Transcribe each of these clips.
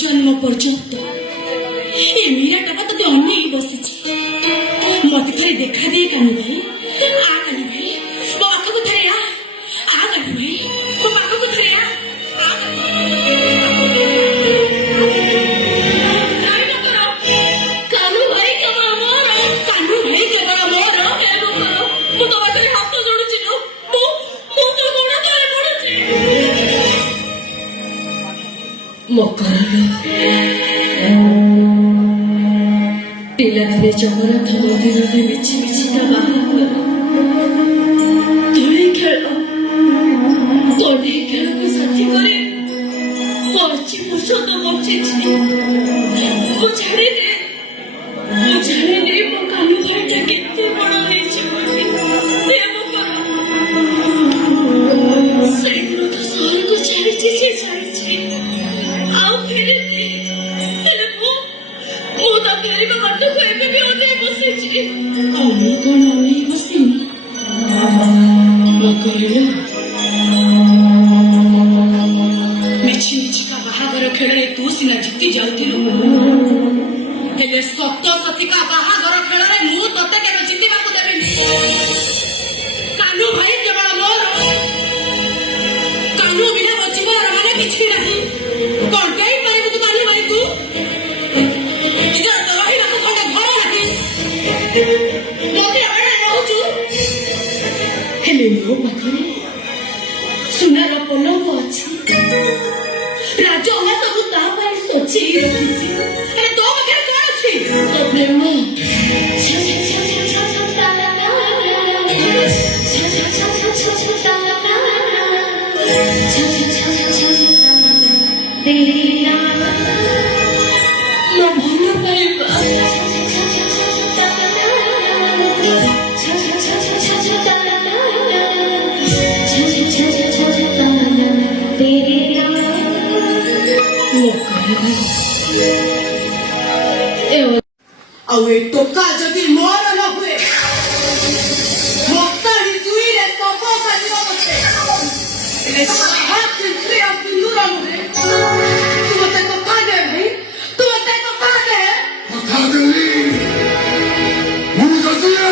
जन्म पर्यंत ये मीराटा ते अन्न बसी मत थे देखा दिए कानू भाई आ कानू भाई मो पाख को थे आ कानू भाई मो पाख को थे आ कानू भाई केवल मोर कानू भाई केवल मोर मु तो बाटे हाथ जोड़ुची नो मु तो गोड़ तले पड़ुची मकर पिलादिने जगन्नाथ मंदिर में मिछि मिछि का बाहाघर तोले खेल को साथी करे बची पुरुष तो बची मो छाड़ी दे मो कानू भाईटा केते बड़ होइछि से दिन तो सहर को छाड़ी आओ फिर फेरी में मत को एक भी होने बसे छी आमी कोन आमी बसे मकरियो मिछि का बाहागर खेळे तू सिना जित्ती जाउतिलु हेले सत्य सती का बाहागर खेळे मु तते केबे जित्तिबा को देबेनी कानू भाई केवल मोर कानू बिना बचिबा माने किछि नाही कोन कई पारिबु तू कानू भाई तू मो पाखरे सुनार पलंग अच्छी राज सब सोची रखी तो पाखे कौन अच्छी तो प्रेम टोका जदि मोर न हुए मस्तानी दुई रे सब साजिबा पछे एले हाथ से सिंदूर मुरे तू मते कथा दे भाई तू मते कथा दे मुनु जजिया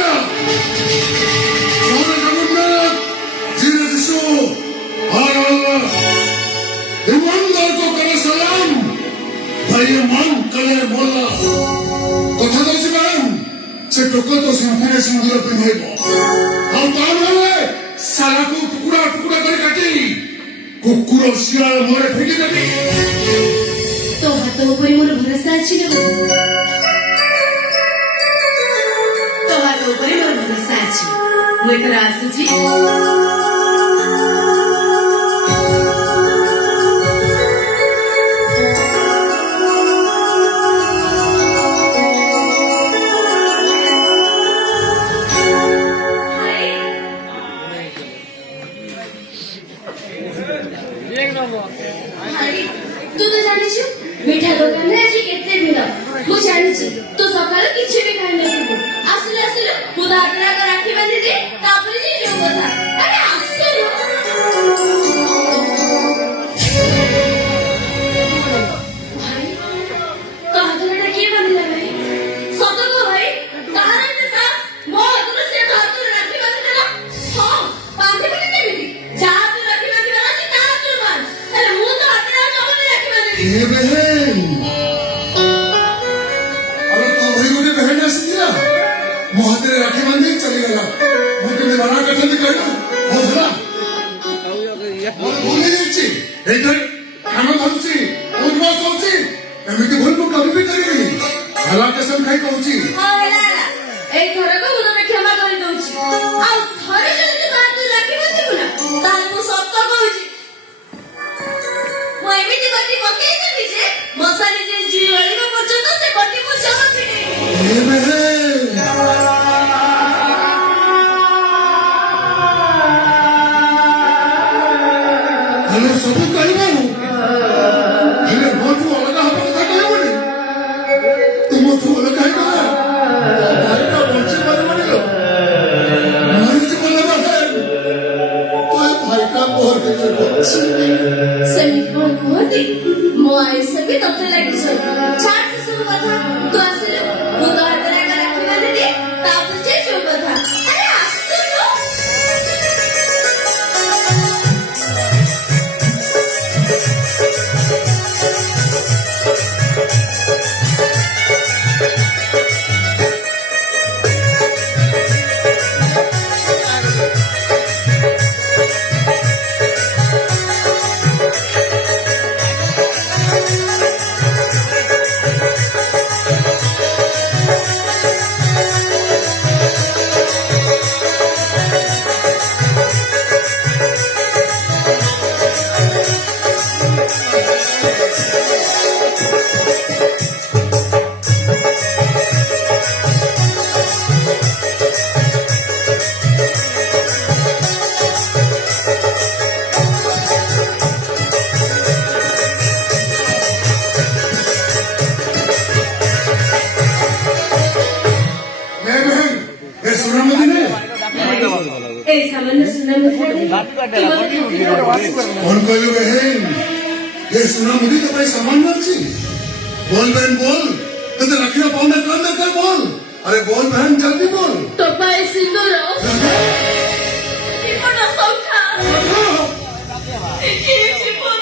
सोने जगन्नाथ जीरे जिसु अल्लाह ईमानदार को करे सलाम भाई मान करे बोला कथा तो से टोका तो सिंहाने सिंदूर पिंधाइबो आ ताले सारा को टुकड़ा टुकड़ा कर काटी कुकुर सियाल मोरे फेंकी देबी तो हाथ ऊपर मोर भरोसा अछि न तो हाथ ऊपर मोर भरोसा अछि मु एकर आसुची तू तो जानी छु मीठा दुकान रे आज केते भिड़ मु जानी छु तू सकाळ किछि भी खाइ नै आसले मु दादरा को राखी बांधी दे तापर जी जो कथा अरे आसलो भाई दादरा के बांधला भाई सतो को भाई तारा ने सा मो अदर से दादरा राखी बांधी देला हां बांधी बने देबी जा तू राखी बांधी वाला छी ता तू बांध अरे मु तो दादरा को राखी बांधी ये बहन अरे तो भाई मुझे बहन ऐसी दिया ମୋ ହାତରେ ରାକ୍ଷୀ ବାନ୍ଧି ଚାଲିଗଲା ମୁଁ କେମିତି ମନା କରିଛନ୍ତି କହିଲ ମୋ ଭଲା ମୋର ଭୁଲ ହେଇଯାଇଛି ଏଇଠାରେ କାମ ଧରୁଛି ଉଦ୍ବାସ ହଉଛି ଏମିତି ଭୁଲ ମୁଁ କେବେ ବି କରିବିନି ହେଲା କେସନ ଖାଇ କହୁଛି ଏଇ ଥରକ ମୁଁ ତତେ କ୍ଷମା କରିଦଉଛି ଆଉ ଥରେ ଯଦି ତୁ ହାତରେ ରାକ୍ଷୀ ବାନ୍ଧିବୁ ନା ତାହେଲେ ମୁଁ ସତ କହୁଛି ମୁଁ ଏମିତି ଗତି ପକେଇଦେବି ଯେ ମଶାରୀ ଯେ ଜଳିବ ପର୍ଯ୍ୟନ୍ତ ସେ ଗତି ମୁଁ ଜମା ପିଟେଇବି ହେଲେ ସବୁ କହିବାରୁ ହେଲେ ମୋଠୁ ଅଲଗା ହବା କଥା କହିବନି ତୁମଠୁ ଅଲଗା ହେଇଗଲା ଭାଇଟା ବଞ୍ଚି ପାରିବନି ଲୋ ମରିଯିବ ନା ଭାଇଟା ମରିଯିବ ସେମିତି କଣ କୁହନ୍ତି ମୋ ଆୟୁଷ ବି ତତେ ଲାଗିଛ ଛାଡ ସେ ସବୁ କଥା ତୁ ଆସିଲୁ ମୁଁ ତୋ ହାତରେ ଏକ ରାକ୍ଷୀ ବାନ୍ଧିଦିଏ ତାପରେ ଯେ ଯୋଉ କଥା ଆରେ ଆସୁନୁ এই সামান্য সুন্দর মুখে कौन कहलु बहन ये सुना मुझे तो भाई सामान्य अच्छी बोल बहन बोल तो रखिया पाउंडर कर दे कर बोल अरे बोल बहन जल्दी बोल तो पाए सिंदूर জীবন সংখ্যা কি জীবন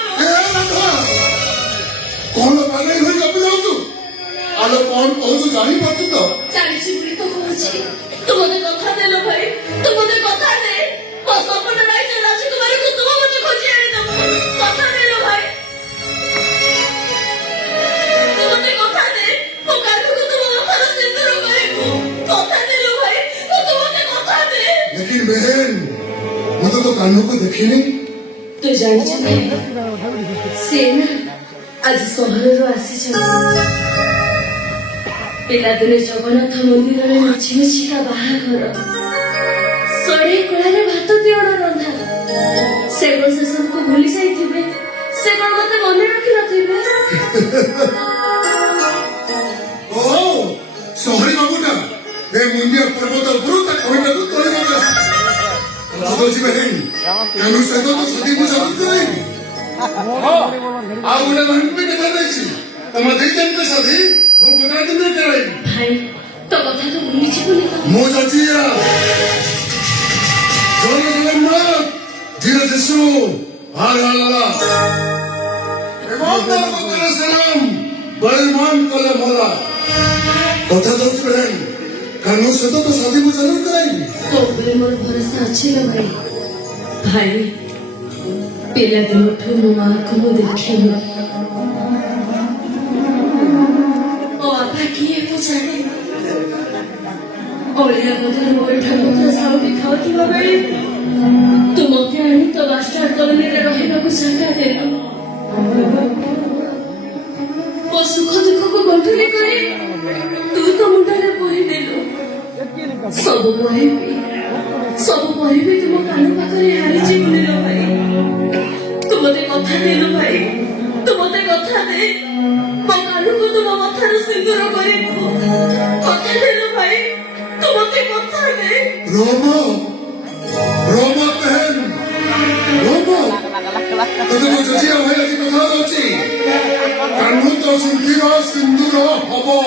कौन पागल हुई गप जाऊ तू आलो कौन कहू जानी पातु तो জানিছি বলি তো কইছি তোমাদের কথা দেলো ভাই তোমাদের কথা দে ও সপন রাইতে রাজকুমারী কো তুমি মতে খোঁজে আনি দাও কথা দেলো ভাই তোমাদের কথা দে ও কালকে তুমি আমার সিন্দুর করিবো কথা দেলো ভাই ও তোমাদের কথা দে लेकिन बहन मैं तो कानों को देखी नहीं ତୁ ଜାଣିଛୁ ନା ସେ ନା ଆଜି ସହରରୁ ଆସିଛନ୍ତି ପିଲାଦିନେ ଜଗନ୍ନାଥ ମନ୍ଦିରରେ ମିଛି ମିଛିକା ବାହାଘର ସଢେଇ କଳାରେ ଭାତ ତିଅଣ ରନ୍ଧା ସେ କଣ ସେସବୁକୁ ଭୁଲି ଯାଇଥିବେ ସେ କଣ ମତେ ମନେ ରଖିନଥିବେ ओ सोहरी बाबूटा ए मुंडिया पर्वत उपरू ता कहिटाକୁ ତୋଳି ବାବା ଭାବୁଛି ବହନ କାନୁ ସହିତ ତ ସଦି ମୁଁ ଜରୁର କରେଇ ଆଉ ଗୋଟେ ବହନ ବି କଥା ଦେଇଛି ତମ ଦେଇ ଜଣଙ୍କ ସାଥୀ ମୁଁ ଗୋଟା ଦିନରେ କରାଇ ଭାଇ ତୋ କଥା ତ ଭୁଲିଯିବୁନି ତ ମୁଁ ଜଜିଆ ଜୟ ଜଗନ୍ନାଥ ଧୀର ଯୀଶୁ ହର ଆଲ୍ଲାହ ଏବଂ ତାଙ୍କର ସଲାମ ବେଇମାନ କଲେ ଭଲା କଥା ଦଉଛି ବହନ କାନୁ ସହିତ ତ ସଦି ମୁଁ ଜରୁର କରାଇବି ତୋ ଉପରେ ମୋର ଭରସା ଅଛି ଲୋ ଭାଇ ଭାଇ ପିଲାଦିନଠୁ ମୋ ମାଆକୁ ମୁଁ ଦେଖିନି ମୋ ବାପା କିଏ ମୁଁ ଜାଣେ ଅଳିଆ ମଧ୍ୟରେ ଗୋଇଠା ପତ୍ର ସାଉଟି ଖାଉଥିବା ବେଳେ ତୁ ମତେ ଆଣି ତୋ ମାଷ୍ଟର କଲୋନୀରେ ରହିବାକୁ ଜାଗା ଦେଲୁ ମୋ ସୁଖ ଦୁଃଖକୁ ଗଣ୍ଠୁଲି କରି ତୁ ତ ମୁଣ୍ଡରେ ବୋହିଦେଲୁ ସବୁ ପରେ ବି ତୁମ କାନ ପାଖରେ ହାରିଯିବୁନି ଲୋ ଭାଇ ତୁ ମତେ କଥା ଦେଲୁ ଭାଇ ତୁ ମତେ କଥା ଦେ ମୋ କାନକୁ ତୁମ ମଥାରୁ ସିନ୍ଦୁର କରିବୁ କଥା ଦେଲୁ ଭାଇ ତୁ ମତେ କଥା ଦେ रोमो रोमो बहन रोमो तोते को जजिया भाई की कथा दଉଛି कान्हू तो सुंदर सिंदूर हबो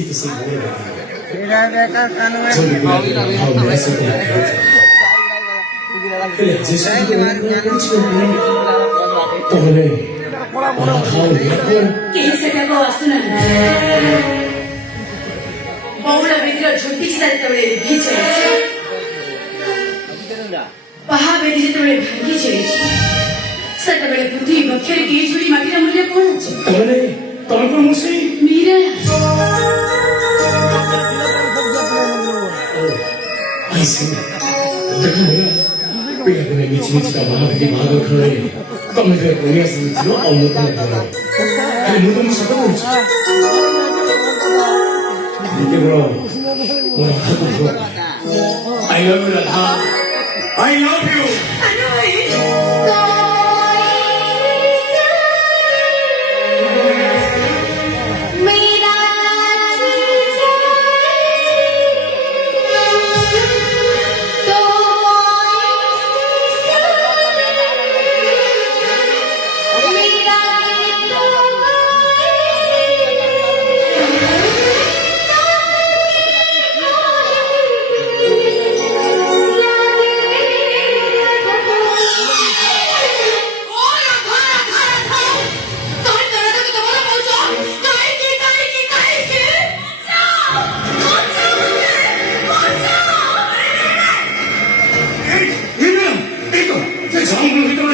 यही तो सब बोल रहे थे କେହିସେଟାକୁ ଆସୁନାହାନ୍ତି ବଉଳ ବେଦୀର ଝୋଟି ଚିତା ଯେତେବେଳେ ଲିଭି ଯାଇଛି ପାହା ବେଦୀ ଯେତେବେଳେ ଭାଙ୍ଗି ଯାଇଛି ସେତେବେଳେ ପୃଥିବୀ ବକ୍ଷରେ କେହି ଝୁଡ଼ି ମାଟିର ମୂଲ୍ୟ କଣ ଅଛି ମୀରା पिलादिने मिचिमिचिका महाभेटी महागर खळे तमे ते कोणी असली थियो अमृत नाही अरे ମୁଁ ତମକୁ ସତ କହୁଛି କେବଳ ମୋ ହାତକୁ I love you Radha I love you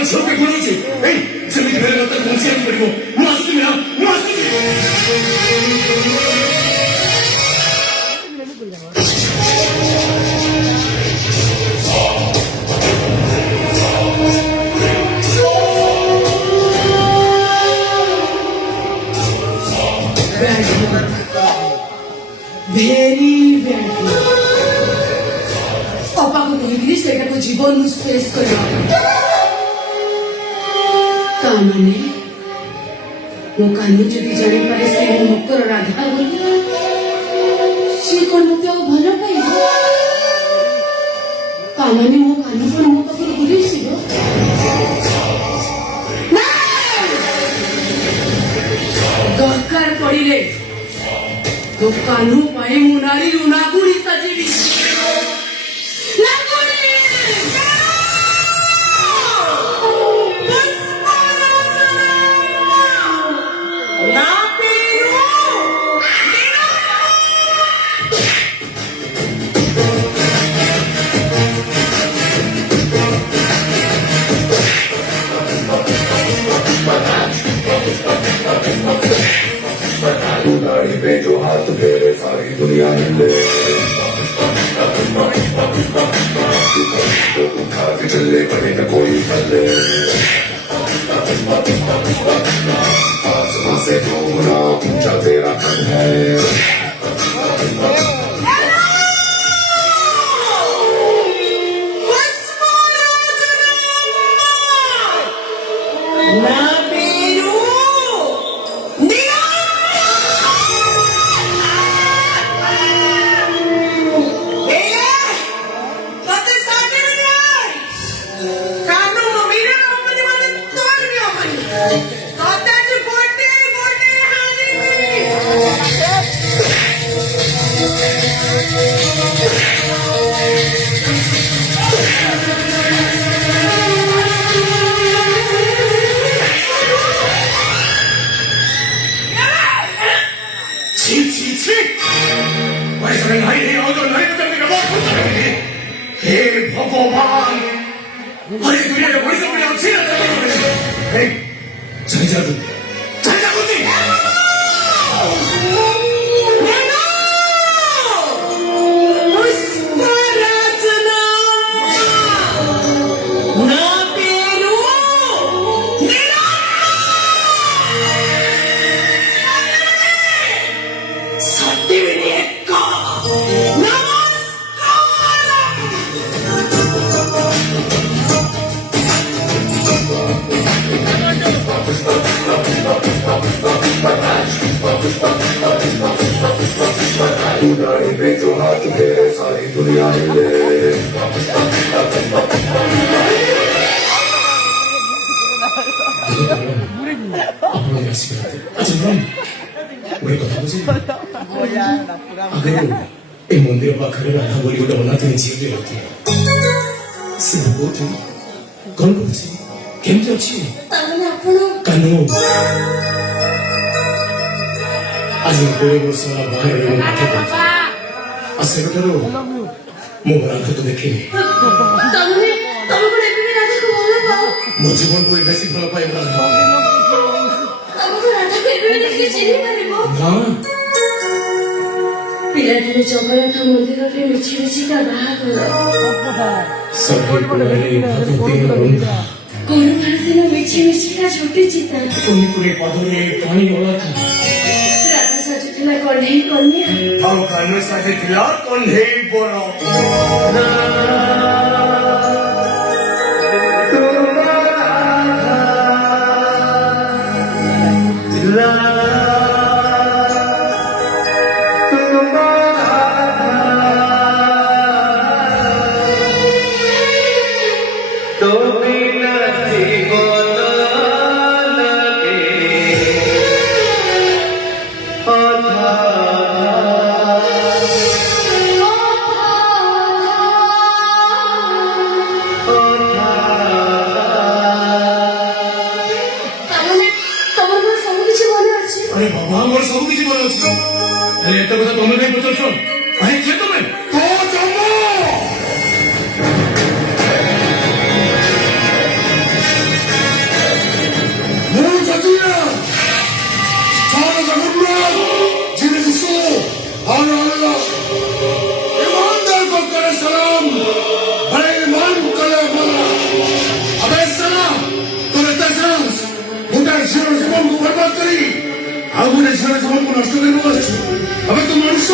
저렇게 보내지 에이 저렇게 배를 갖다 공시하는 버리고 모았으면 모았으면 very bad ଅପାକୁ କହିକିରି ସେଇଟାକୁ ଜୀବନରୁ ସ୍ପେସ୍ କରିବା ତାମାନେ ମୋ କାହ୍ନୁ ଯଦି ଜାଣିପାରେ ସେ ମୋ ମକର ରାଧା ବୋଲି ସିଏ କଣ ମତେ ଆଉ ଭଲ ପାଇବ ତାମାନେ ମୋ କାହ୍ନୁ କଣ ମୋ ପାଖରେ ବୁଲେଇଯିବ ଦରକାର ପଡ଼ିଲେ ମୋ କାହ୍ନୁ ପାଇଁ ମୁଁ ନାରୀରୁ ନାଗୁଣି ସାଜିବି गाड़ी पे जो हाथ फेरे सारी दुनिया हिले उठा के चले पड़े न कोई फले आसमां से दो गुना ऊंचा तेरा कद है वैसे नहीं आओ तो नहीं करने का बहुत कुछ है हे भगवान अरे दुनिया में बड़ी से बड़ी अच्छी है चले जा चले जा मुझे गाड़ी पे जो हाथ फेरे सारी दुनिया हिले आपको ଗୋଟେ କଥା ବୁଝିଲି ଆଗରୁ ଏ ମନ୍ଦିର ପାଖରେ ରାଧା ବୋଲି ଗୋଟେ ଅନାଥିନୀ ଝିଅଟି ରହୁଥିଲା ସେ କୋଉଠି କଣ କରୁଛି କେମିତି ଅଛି ତାମାନେ ଆପଣ କାନୁ ଆଜି 20 ବର୍ଷ ହେଲା ବାହାରେ ରହି ପାଠ ପଢୁଛି ଆଉ ସେବେଠାରୁ ମୁଁ ରାଧାକୁ ଦେଖିନି ତାମାନେ ତମେ କଣ ଏବେ ବି ରାଧାକୁ ଭଲ ପାଅ ମୋ ଜୀବନକୁ ବେଶୀ ଭଲ ପାଇ ରାଧା ତମକୁ ରାଧାକୁ ଏବେ ବି ଦେଖିଲେ ଚିହ୍ନି ପାରିବ ହଁ ପିଲାଦିନେ ଜଗନ୍ନାଥ ମନ୍ଦିରରେ ମିଛି ମିଛିକା ବାହାଘର ସଭେ କୁଳରେ ଭଗବତୀ ରନ୍ଧା କରୁବାର ଦିନ ମିଛି ମିଛିକା ଝୁଟି ଚିତା କୁନି କୁନି ପାଦରେ ପାଣି ଅଳକା ରାଧା ସାଜୁଥିଲା କଣ୍ଢେଇ କନ୍ୟା ଆଉ କାନୁ ସାଜିଥିଲା କଣ୍ଢେଇ ବର ତାମାନେ ତମର କଣ ସବୁ କିଛି ମନେ ଅଛି अरे बाबा मोर सब किसी बोले अछि अरे एत কথা তুমি কাই পছছ আরে কে তুমি তো জন্ম ମୁଁ ସଚିନ ସାରା ଜଗନ୍ନାଥ ଯିଏ ଯିଶୁ ଆଲ୍ଲାହ ईमानदार को करे सलाम बड़े ईमान करे बोला अबे सलाम तोरे तसास मुझे जीवन जीवन को बर्बाद करी ଆଉ ଗୋଟେ ଝିଅର ଜୀବନକୁ ନଷ୍ଟ କରିବାକୁ ଆସିଛୁ ଏବେ ତୁ ମଣିଷ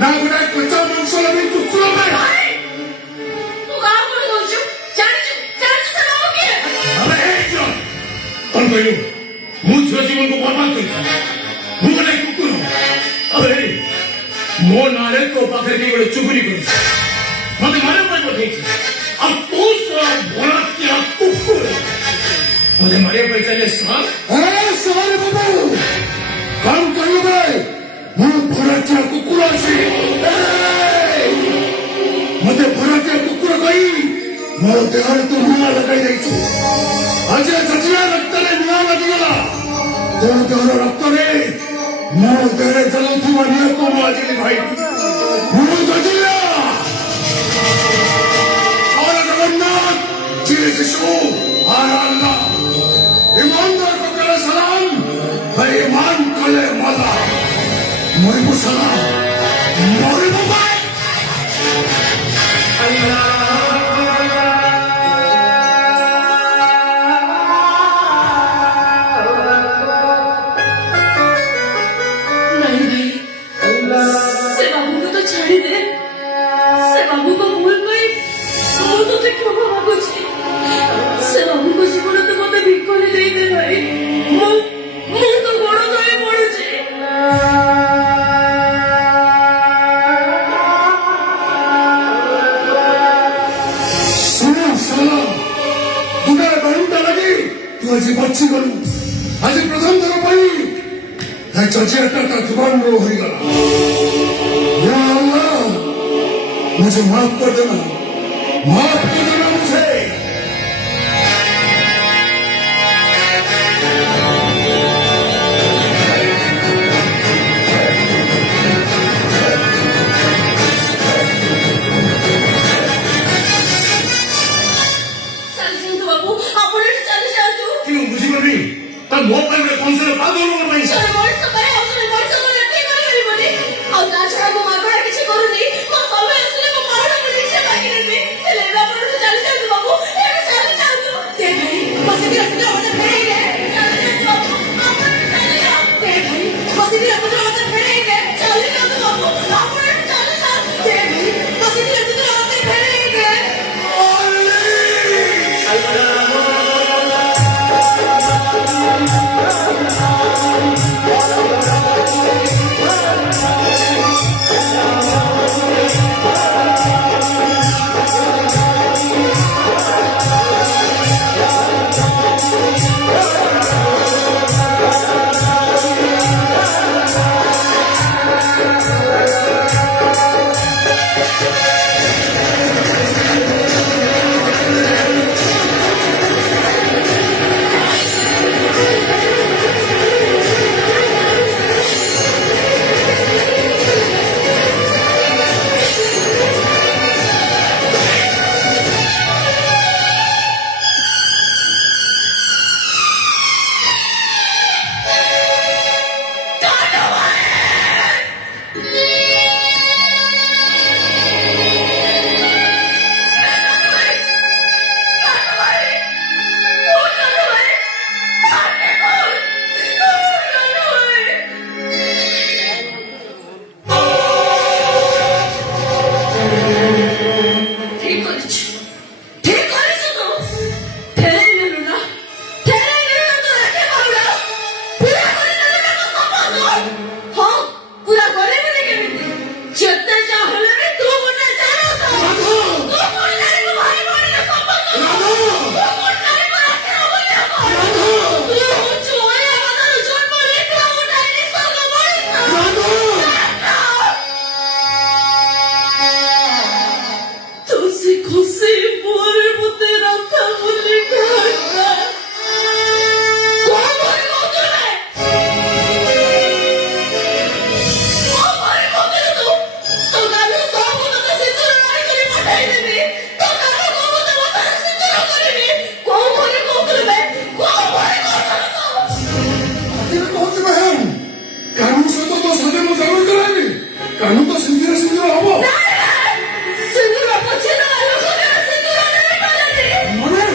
ନା ଗୋଟେ କଚା ମାଂସ ଲାଗି କୁକୁର ପାଇଁ ତୁ କାହା କଣ କହୁଛୁ ଜାଣିଛୁ ଜାଣିଛୁ ସେ ବାବୁ କିଏ अरे कौन कहलु मु झियो जीवन को बर्बाद कर मु गोटे कुकुर अरे मो नारे तो पाखे की गोटे चुगली कर मते मारे पर पठे अब तू सब भोला क्या कुकुर मते मारे पर चले साथ अरे सारे बाबू काम करो बे ମୁଁ ଭରାଟିଆ କୁକୁର ଅଛି ମତେ ଭରାଟିଆ କୁକୁର କହି ମୋ ଦେହରେ ତୁ ନିଆଁ ଲଗାଇ ଦେଇଛୁ ଆଜି ଛଚିଆ ରକ୍ତରେ ନିଆଁ ଲାଗିଗଲା ତୋ ଦେହର ରକ୍ତରେ ମୋ ଦେହରେ ଜଳୁଥିବା ନିଆଁକୁ ମୁଁ ଆଜି ନିଭାଇବି ମୁଁ ଛଚିଆ और जगन्नाथ जिले जिसु और अल्लाह ईमानदार को करे सलाम भाई ईमान कले मौला मोरी सलाम मोरी मुबारक नहीं भाई से बाबू को तो छाड़ी दे से बाबू को भूल गई ମୁଁ ତୋତେ କ୍ଷମା ମାଗୁଛି ସେ ବାବୁଙ୍କ ଜୀବନ ତୁ ମତେ ଭିକରେ ଦେଇଦେ ଭାଇ ମୁଁ ତ ଗୋଡ଼ ତଳେ ପଡୁଛି सुनो साला तुझे घंटा लगी तू आज बच्ची गलु आज प्रथम थर पाई है चचियाटा का जुबान रो हो गला या अल्लाह मुझे माफ कर देना मुझे ଚାଲି ଯାଆନ୍ତୁ ବାବୁ ଆପଣ ଏଠି ଚାଲି ଯାଆନ୍ତୁ क्यों बुझी बनी ता मो पर में कौन से बात बोल रहा है ଜଣେ ମଣିଷ ପାଇଁ ଆଉ ଜଣେ ମଣିଷକୁ ଏମିତି କରିପାରିବନି ଆଉ ତା ଛଡା ମୁଁ ମାଗଣା କିଛି କରୁନି ମୋ ସମୟ ଆସିଲେ ମୁଁ ପାହାଡ଼ ଉପରେ ନିଜେ ମାଗି ନେବି ହେଲେ ଏବେ ଆପଣ ଏଠୁ ଚାଲି ଯାଆନ୍ତୁ ବାବୁ ଏଠୁ ଚାଲି ଯାଆନ୍ତୁ ଦେ ଭାଇ ବସିକି ରଖିଲେ ମତେ ଫେରେଇ ଦେ ଚାଲି ଯାଆନ୍ତୁ ବାବୁ ଆପଣ ଏଠୁ ଚାଲି ଯାଅ ଦେ ଭାଇ ବସିକି ରଖିଲେ ମତେ ଫେରେଇ ଦେ ଚାଲି ଯାଆନ୍ତୁ ବାବୁ ଆପଣ ଏଠୁ ଚାଲି ଯାଆନ୍ତୁ ଦେ ଭାଇ ବସିକି ରଖିଲେ ମତେ ଫେରେଇ ଦେ अल्लाह हाँ पूरा करे भी नहीं केमिति जितने चाहले भी तू मुन्ने जानो तो तू मुन्ने को भाई भाई का संबंध तू मुन्ने को रखे मुन्ने को तू चोया बदल जन्म लेकर उठाई नहीं साला बड़ी तुझसे खुशी मोरे मुते रखा मुन्ने का कौन बोलेगा तुम्हें आखिर कौन सी बहन कानून से तो सजा में जरूर कराएंगे कानून तो सिंदूर सिंदूर हो मने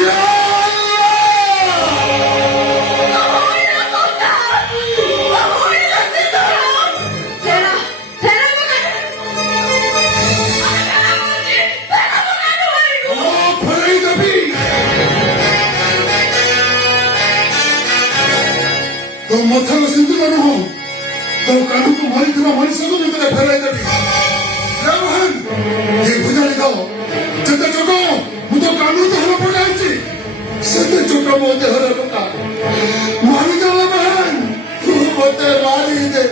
या फराई दबी तो मथल सिंदूर हो तो कानून को मारी थी मारी सब में तेरे फराई दबी या बहन ये बुझाई दो जते चको मुझे कानून तो हरा पड़ा है सते चको मोते हरा पड़ा मारी दो बहन तू मोते मारी दे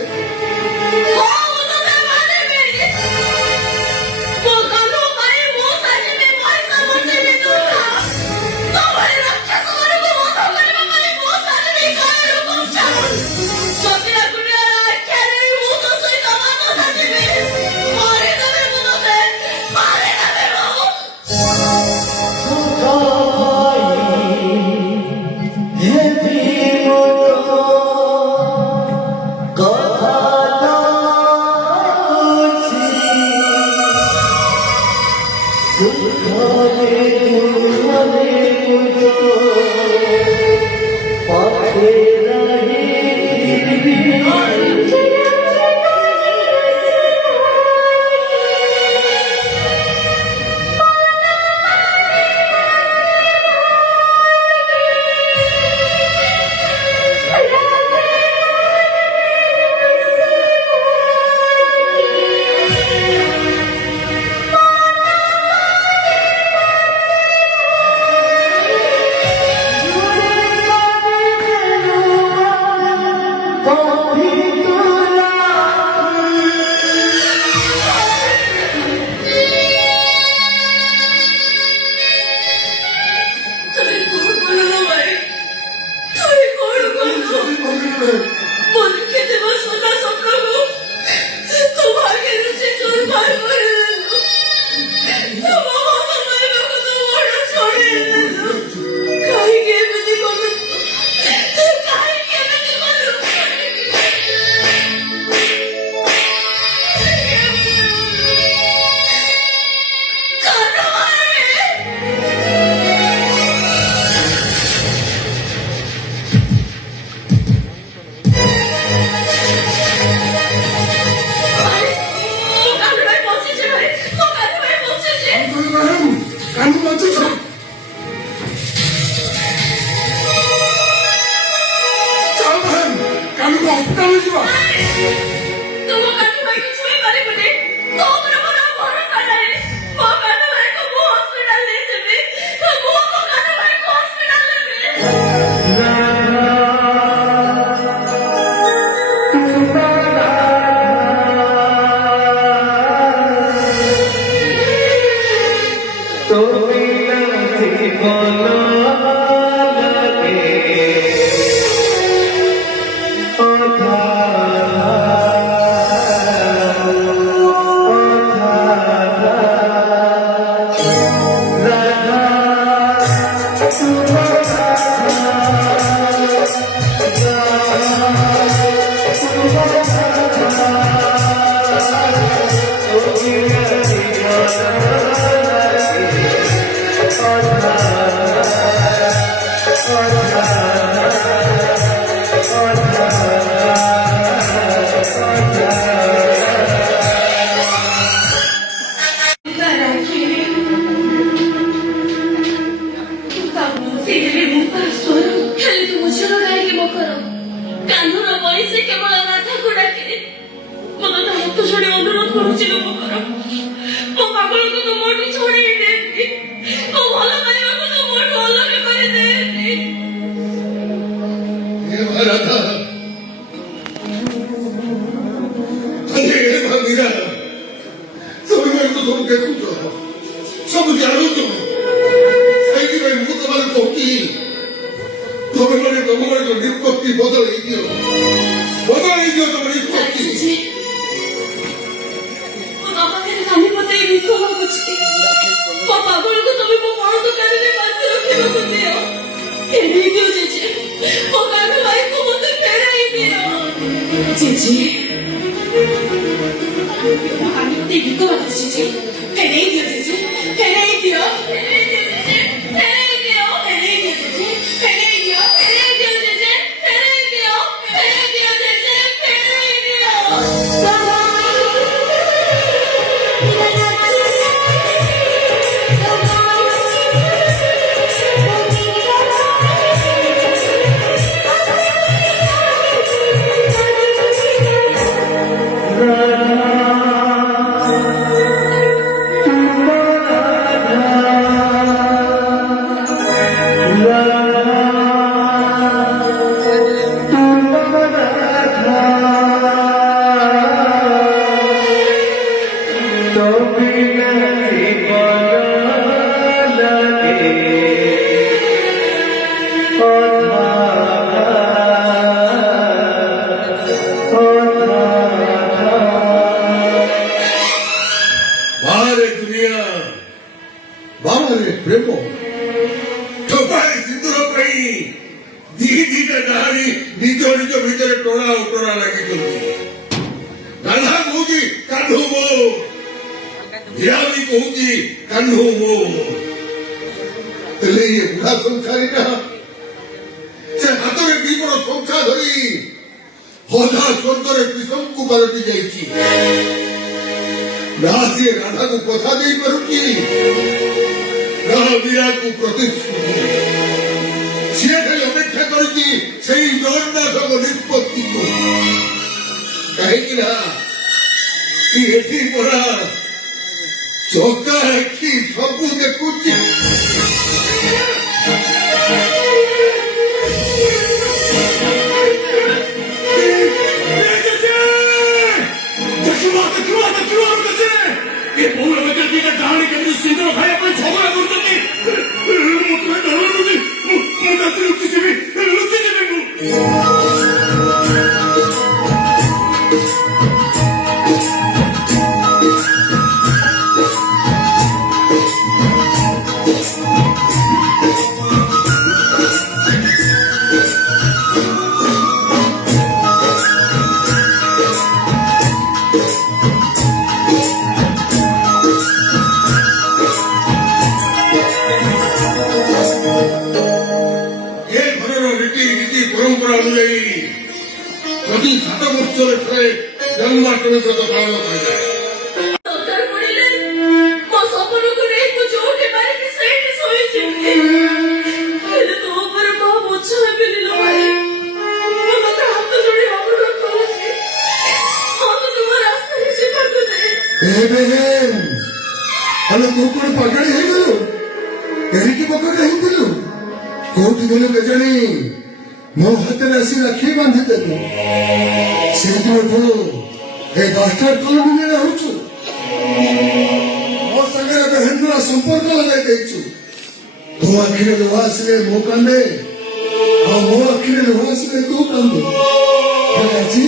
ମୋ ଭଲ ପାଇବାକୁ ତ ମୋଠୁ ଅଲଗା କରିଦେଲି। हे राधा अरे हे मीरा सब मैं तो सब देखो सब जानो तो सही कि मैं मुंह तुम्हारे कहती तुम्हें मैंने तुम्हारे जो निष्पत्ति बदल ही दियो तुम्हारी निष्पत्ति ମୋ ବାପା ଖାଲି କାନି ପତେଇ ଦୁଃଖ ଭାବୁଛି। ମୋ ପାଗଳକୁ ତମେ ମୋ ବଡ଼ ଦୋକାନରେ ବାନ୍ଧି ରଖିବାକୁ ଦିଅ। ଫେରେଇ ଦିଅ ଜେଜେ, ମୋ କାନ ଭାଇକୁ ମତେ ଫେରାଇ ଦିଅ। ଜେଜେ କାନି ପତେଇ ଦୁଃଖ ଭାବୁଛି ଜେଜେ, ଫେରେଇ ଦିଅ ଜେଜେ, ଫେରେଇ ଦିଅ, ଫେରେଇ ଦିଅ ଜେଜେ, ଫେରେଇ ଦିଅ, ଫେରେଇ ଦିଅ ଜେଜେ, ଫେରେଇ ଦିଅ, ଫେରେଇ ଦିଅ ଜେଜେ, ଫେରେଇ ଦିଅ, ଫେରେଇ ଦିଅ ଜେଜେ, ଫେରେଇ ଦିଅ। बाहरे दुनिया बाहरे प्रेमो ठोपारे सिंदूर पई धीरे धीरे डाली निजो निजो भीतर टोड़ा उटोड़ा लगी चलती राधा कहूची कान्हू मो हीरावली कहूची कान्हू मो तेले ये बुढ़ा संसारी ना से हाथ में दी बड़ो संसार धरी होधा स्वर्गरे पिसंकु पलटी जाइची ना से राधा को कथा दे पारुची ना मीरा को प्रतिश्रुति से खाली अपेक्षा करुची सेई जगन्नाथ को निष्पत्ति को कहेगी ना कि एठी पड़ा चौका है कि सबू देखुची ये बहु अवतार की कहानी के अंदर सिंदूर खाए अपने झगड़ा करते मुझे डर लगी मुझे लुच्ची से भी परंपरा अनुयायी प्रति 7 वर्षरे थे जन्माष्टमी व्रत पालन कराए ଦରକାର ପଡ଼ିଲେ ମୋ ସପନକୁ ନେଇ ମୁଁ ଯୋଉଠି ପାରିବି ସେଇଠି ଶୋଇଯିବି। ହେଲେ ତୋ ଉପରେ କଣ ବୋଝ ହେବିନି ଲୋ ଭାଇ। ମୁଁ ତୋତେ ହାତ ଯୋଡ଼ି ଅନୁରୋଧ କରୁଛି, ମତେ ତୁମ ରାସ୍ତାରେ ଯିବାକୁ ଦେ। हेलो तू कौन पगड़ी है गलु एरिकी पकड़ नहीं दिलु कोठी गले बेजानी मो हाथ में ऐसी राखी बांधी देलु से तो ए बास्टर कॉलोनी में रहउछु मो संगे बहनरा संपर्क लगाई देछु तो आखिर लुहास में मो कांदे आ मो आखिर लुहास में तू कांदे जी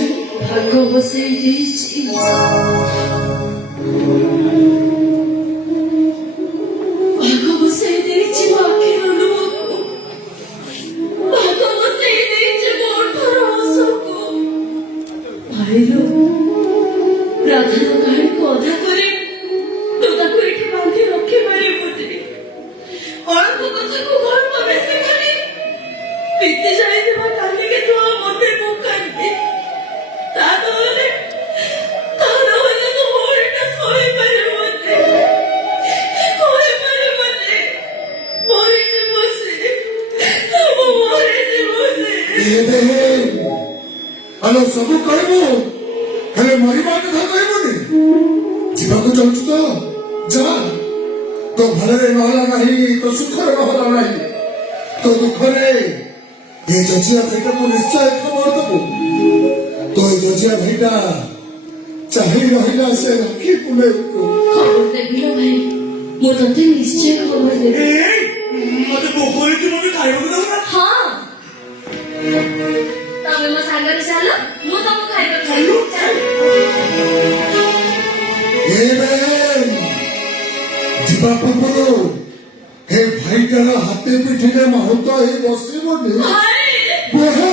ଭାଗ ବସେଇ ଦେଇଛି। ଭାଗ ବସେଇ ଦେଇଛି ମୋ ଆଖିର ଲୁହକୁ। ଭାଗ ବସେଇ ଦେଇଛି ମୋ ଓଠର ହସକୁ। ଭାଇଲୋ, ରାଧାର କାହାଣୀକୁ ଅଧା କରି ତୁ ତାକୁ ଏଠି ବାନ୍ଧି ରଖିପାରିବୁନି। ଅଳ୍ପ କଥାକୁ ଗଳ୍ପ ବେଶୀ କରି ବିତି ଯାଇଥିବା କାଲିକି ତୁ ଆଉ ମତେ ପକାନ୍ତି। ତା ନହେଲେ ତୁ ମୋରଟା ସହିପାରିବୁନି। କହିପାରିବୁନି। ମରିଯିବୁ ସେ। ମୁଁ ମରିଯିବୁ ସେ। हेलो सब कहबो हेले मरिबा कथा कहबोनी जीवाको चाहछु तो जा तो भलरे नहला नहीं तो सुखरे नहला नहीं तो दुखरे ये जजिया भाईटा को निश्चय खबर देबो तो जजिया भाईटा चाहि रहिला से राखी पुले को খবর দেবিল ভাই ମୁଁ ତତେ ନିଶ୍ଚୟ ଖବର ଦେବି ମତେ ଭୋକ ହେଇଛି ମତେ ଖାଇବାକୁ ଦଉ ନା ହଁ ତମେ ମୋ ସାଙ୍ଗରେ ଚାଲ ମୁଁ ତମକୁ ଖାଇବାକୁ ଦେବି ଚାଲ ये बेन जीवा पूर्व हे भाईटार हाथे पिठिले महतो हे बसिबोनी ଭାଇ बोहे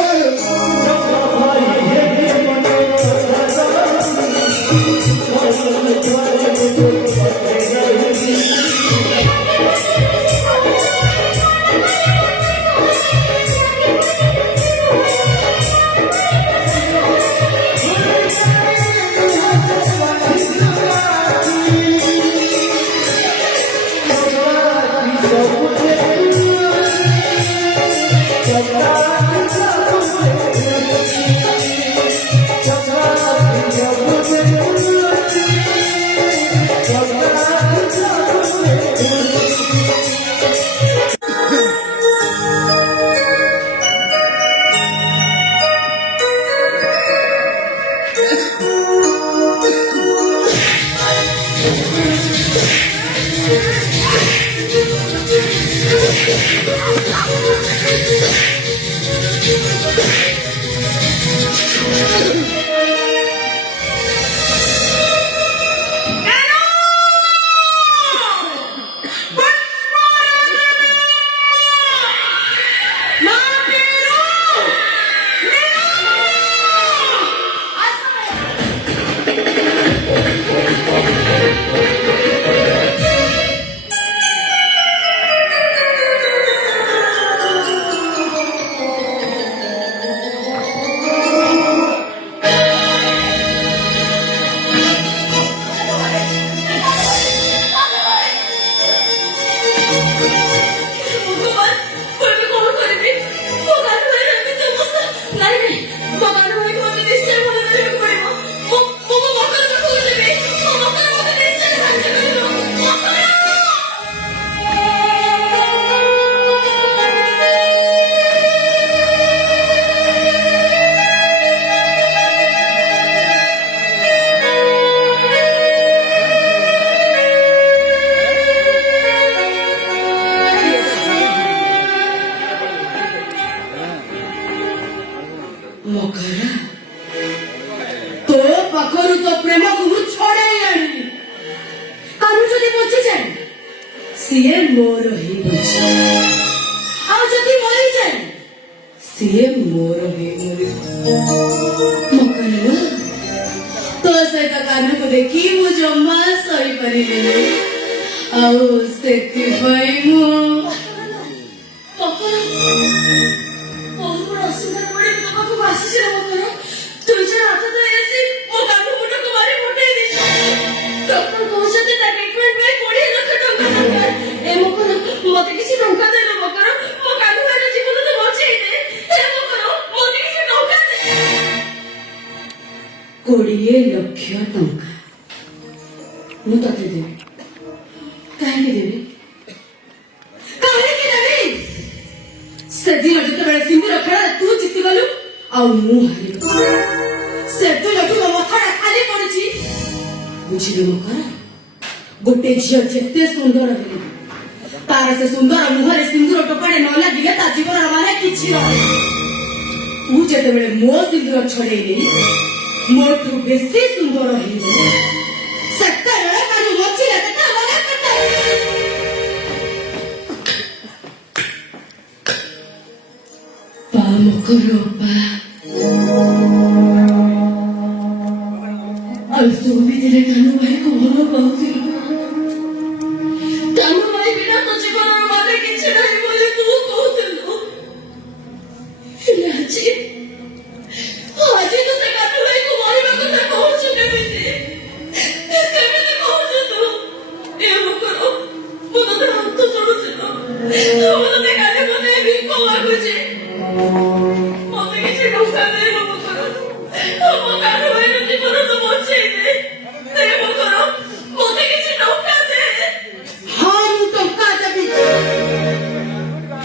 ମକରା ତୋ ପାଖରୁ ତ ପ୍ରେମକୁ ମୁଁ ଛଡ଼େଇ ଆଣିଲି କାନୁ ଯଦି ବଞ୍ଚିଯାଏ ସିଏ ମୋର ହିଁ ବଞ୍ଚି ଆଉ ଯଦି ମରିଯାଏ ସିଏ ମୋର ହିଁ ମକରା ତୋ ସହିତ କାନୁକୁ ଦେଖି ମୁଁ ଜମା ସହିପାରିଲିନି ଆଉ ସେଥିପାଇଁ ମୁଁ ମକରା মতে কিছু টঙ্কা দেলো মকর মো কানু ভাইর জীবন তো বঞ্চাই দে হে মকর মতে কিছু টঙ্কা দে 20 লক্ষ ଟଙ୍କା ମୁଁ ତତେ ଦେବି କାହିଁକି ଦେବି ସେଦିନ ଯେତେବେଳେ ସିନ୍ଦୁର ଖେଳରେ ତୁ ଜିତିଗଲୁ ଆଉ ମୁଁ ହାରିଗଲି ସେଦିନଠୁ ମୋ ମଥାଟା ଖାଲି ପଡିଛି ବୁଝିଲୁ ମକର ଗୋଟେ ଝିଅ ଯେତେ ସୁନ୍ଦର ହେଲେ तार से सुंदर मुहरे सिंदूर टोपाड़े न लगे ता जीवन माने किछि रहे तू जेते बेले मो सिंदूर छड़ेली मोठू बेसी सुंदर हेले सत्ता रे कानु मोची रे ता मने पता पाम करो पा अब तू भी तेरे कानु भाई को भलो पाउती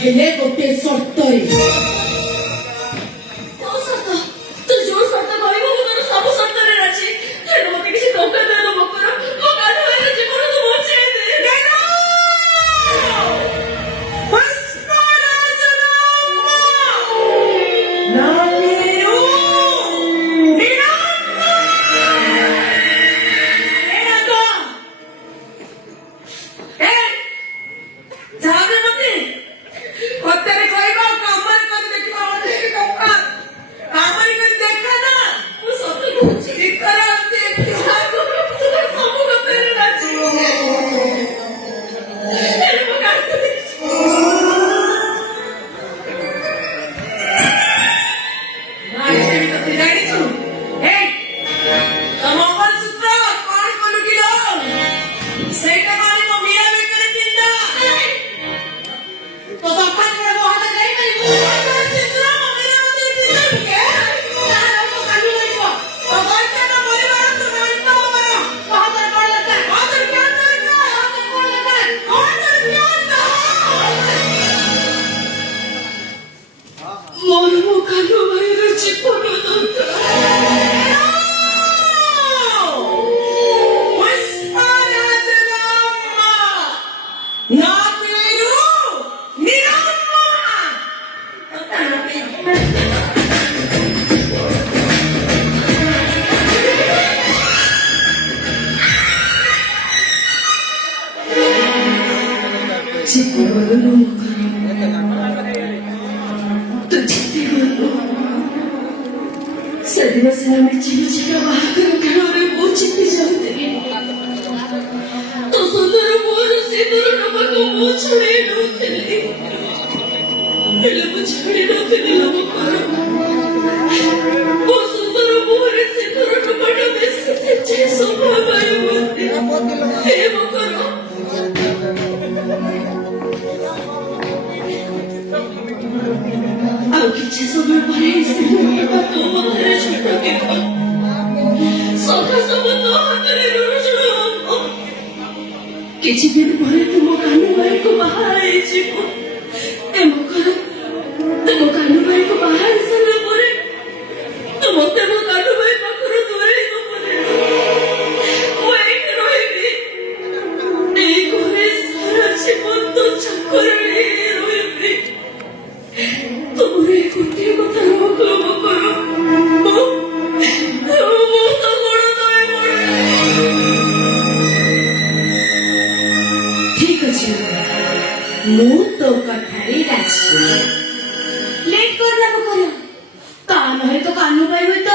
ହେଲେ ଗୋଟିଏ ସର୍ତ୍ତରେ କୋଉ ସର୍ତ୍ତ? ତୁ ଯୋଉ ସର୍ତ୍ତ କହିବୁ ମୁଁ ତୋର ସବୁ ସର୍ତ୍ତରେ ରାଜି। ହେଲେ ମତେ କିଛି ଟଙ୍କା ଦେଲ ମକର। ମୋ କାନ ଭାଇର ଜୀବନ ତୁ ବଞ୍ଚେଇ ଦେ। ମୁଁ ସତ କହୁଛି। ସବୁ କଥାରେ ରାଜି। ହେଲେ ମୋ କାନ ଜାଣିଛୁ ତମ ମଙ୍ଗଳସୂତ୍ର କଣ କଲୁ କିଲୋ ସେଇଟା ମାନେ ମୋ ମିଆ ବେକରେ ପିନ୍ଧା ତ ସଫା করে বহাতে যাই পারিবু মଙ୍ଗଳସୂତ୍ର ମୋ ମିଆ ବେକରେ ପିନ୍ଧା কে ତାର ମୋ କାନୁ ଲାଗିବ ତ ଗଇଟା ନା ପରିବାର ତ ଗଇଟା ମୋର ବାହାଦର କଣ ଲାଗା ବାହାଦର क्या करना बाहादुर कौन लगता है बाहादुर क्या ମୋର ମୋ କାନ ଭାଇର ଜୀବନ ଦରକାର। ଜୀବନର ତୁ ଜିତିଗଲୁ। ସେଦିନ ସିନା ମିଛି ମିଛିକା ବାହାଘର ଖେଳରେ ମୁଁ ଜିତି ଯାଉଥିଲି। ତୋ ସୁନ୍ଦର ମୁହଁର ସିନ୍ଦୁର ଟମାକୁ ମୁଁ ଛଡ଼େଇ ନଉଥିଲି। ହେଲେ ମୁଁ ଛାଡ଼ି ନଥିଲି ଲୋ ମକର। ମୋ ସୁନ୍ଦର ମୁହଁରେ ସିନ୍ଦୁର ଟମାଟା ମିଶିଛି ସ୍ୱଭାବୟ ମତେ। ହେ ମକର ଆଉ କିଛି ସମୟ ପରେ ସିନ୍ଦୁରଟା ତୋ ମଧ୍ୟରେ ଛଟକିବ। ସଦା ସମୟ ତୋ ହାତରେ ରୁଜୁଣ ହବ। କିଛି ଦିନ ପରେ ତୁ ମୋ କାନୁ ଭାଇକୁ ବାହା ହେଇଯିବୁ। ଏ ମକର ତୁ ମୋ କାନୁ ଭାଇକୁ ବାହା ହେଇସାରିଲା ପରେ ତୁ ମତେ ମୋ କାନୁ ଭାଇ ପାଖରୁ ଦୂରେଇବ ବୋଲି ମୁଁ ଏଇଠି ରହିବି। ଏଇ ଘରେ ସାରା ଜୀବନ ତୋ ଚାକରାଣୀ ରହିବି। ତୋର ଏ ଗୋଟିଏ କଥା ମକର ମୁଁ ତ ଗୋଡ଼ ତଳେ ପଡ଼ିବି। ଠିକ ଅଛି ମୁଁ ତୋ କଥାରେ ରାଜି ଲେଟ୍ କରନା ମକର ତା ନହେଲେ ତ କାନୁ ପାଇବେ ତ